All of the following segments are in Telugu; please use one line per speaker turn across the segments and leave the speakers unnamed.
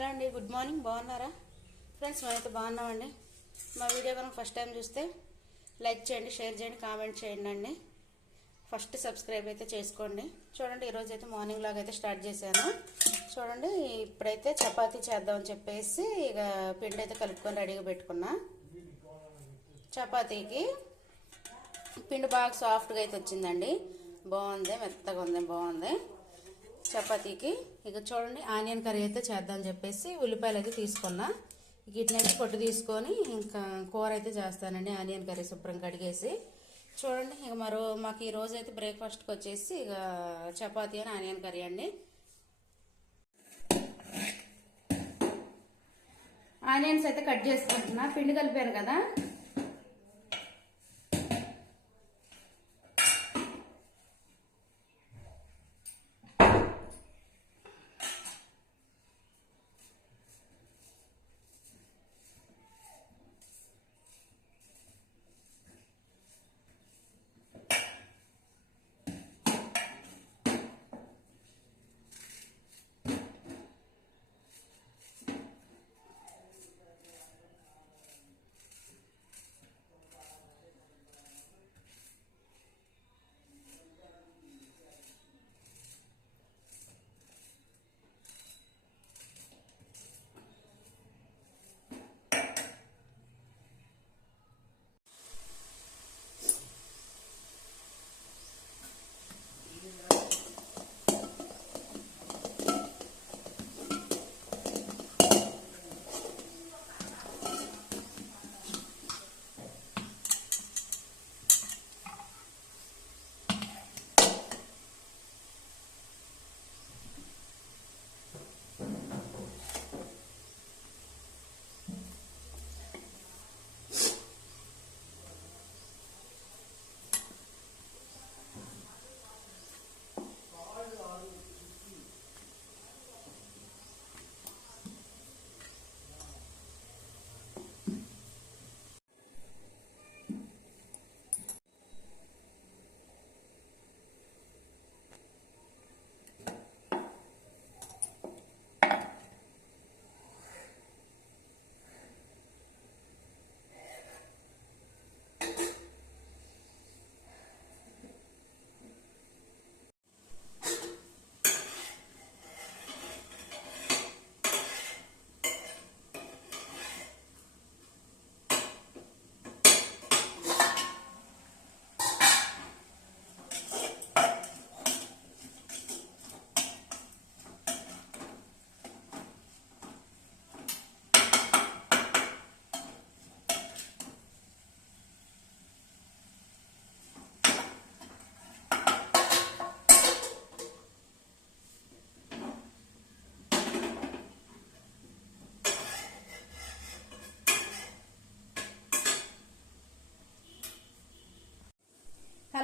హలో అండి గుడ్ మార్నింగ్. బాగున్నారా? ఫ్రెండ్స్ మేమైతే బాగున్నామండి. మా వీడియో కనుక ఫస్ట్ టైం చూస్తే లైక్ చేయండి షేర్ చేయండి కామెంట్ చేయండి అండి. ఫస్ట్ సబ్స్క్రైబ్ అయితే చేసుకోండి. చూడండి ఈరోజు అయితే మార్నింగ్ లాగా అయితే స్టార్ట్ చేశాను. చూడండి ఇప్పుడైతే చపాతీ చేద్దామని చెప్పేసి ఇక పిండి అయితే కలుపుకొని రెడీగా పెట్టుకున్నా. చపాతీకి పిండి బాగా సాఫ్ట్గా అయితే వచ్చిందండి. బాగుంది మెత్తగా ఉంది బాగుంది. చపాతీకి. ఇక చూడండి ఆనియన్ కర్రీ అయితే చేద్దామని చెప్పేసి ఉల్లిపాయలు అయితే తీసుకున్నా. వీటిని అయితే పొట్టు తీసుకొని ఇంకా కూర అయితే చేస్తానండి ఆనియన్ కర్రీ శుభ్రం కడిగేసి. చూడండి ఇక మరో మాకు ఈ రోజు అయితే బ్రేక్ఫాస్ట్కి వచ్చేసి ఇక చపాతీ అని ఆనియన్ కర్రీ అండి. ఆనియన్స్ అయితే కట్ చేసుకుంటున్నా. పిండి కలిపాను కదా.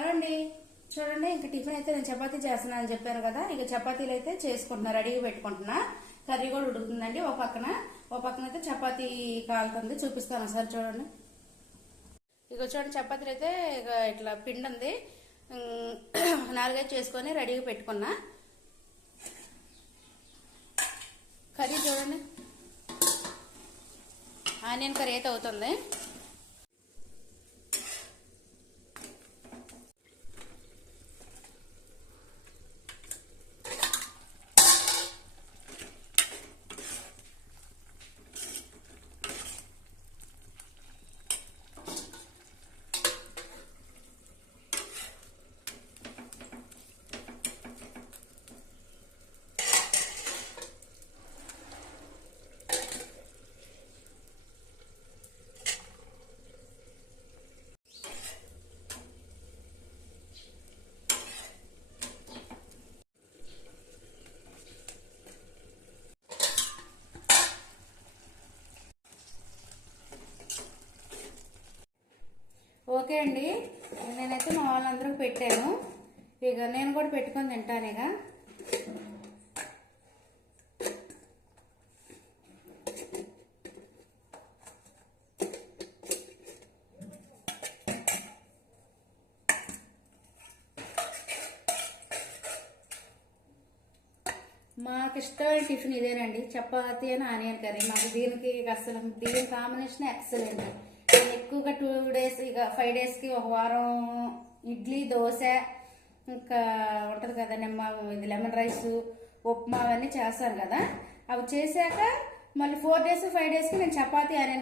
హలో అండి చూడండి ఇంకా టిఫిన్ అయితే నేను చపాతీ చేస్తున్నాను అని చెప్పాను కదా ఇక చపాతీలు అయితే చేసుకుంటున్నా రెడీగా పెట్టుకుంటున్నా. కర్రీ కూడా ఉడుకుతుందండి ఒక పక్కన. ఒక పక్కన అయితే చపాతీ కాలుతుంది చూపిస్తాను సార్ చూడండి. ఇక చూడండి చపాతీలు అయితే ఇక ఇట్లా పిండి ఉంది నాలుగైదు చేసుకొని రెడీగా పెట్టుకున్నా. కర్రీ చూడండి. ఆనియన్ కర్రీ అయితే అవుతుంది. ఓకే అండి. నేనైతే మా వాళ్ళందరికి పెట్టాను. ఇక నేను కూడా పెట్టుకొని తింటాను ఇక. మాకు ఇష్టమైన టిఫిన్ ఇదేనండి. చపాతి అని ఆనియన్ కర్రీ. మాకు దీనికి అసలు దీని కాంబినేషన్ ఎక్సలెంట్. ఎక్కువగా టూ డేస్ ఇక ఫైవ్ డేస్కి ఒక వారం ఇడ్లీ దోశ ఇంకా ఉంటుంది కదా నిమ్మ ఇది లెమన్ రైస్ ఉప్మా అవన్నీ చేస్తాను కదా. అవి చేశాక మళ్ళీ ఫోర్ డేస్ ఫైవ్ డేస్కి నేను చపాతీ ఆనియన్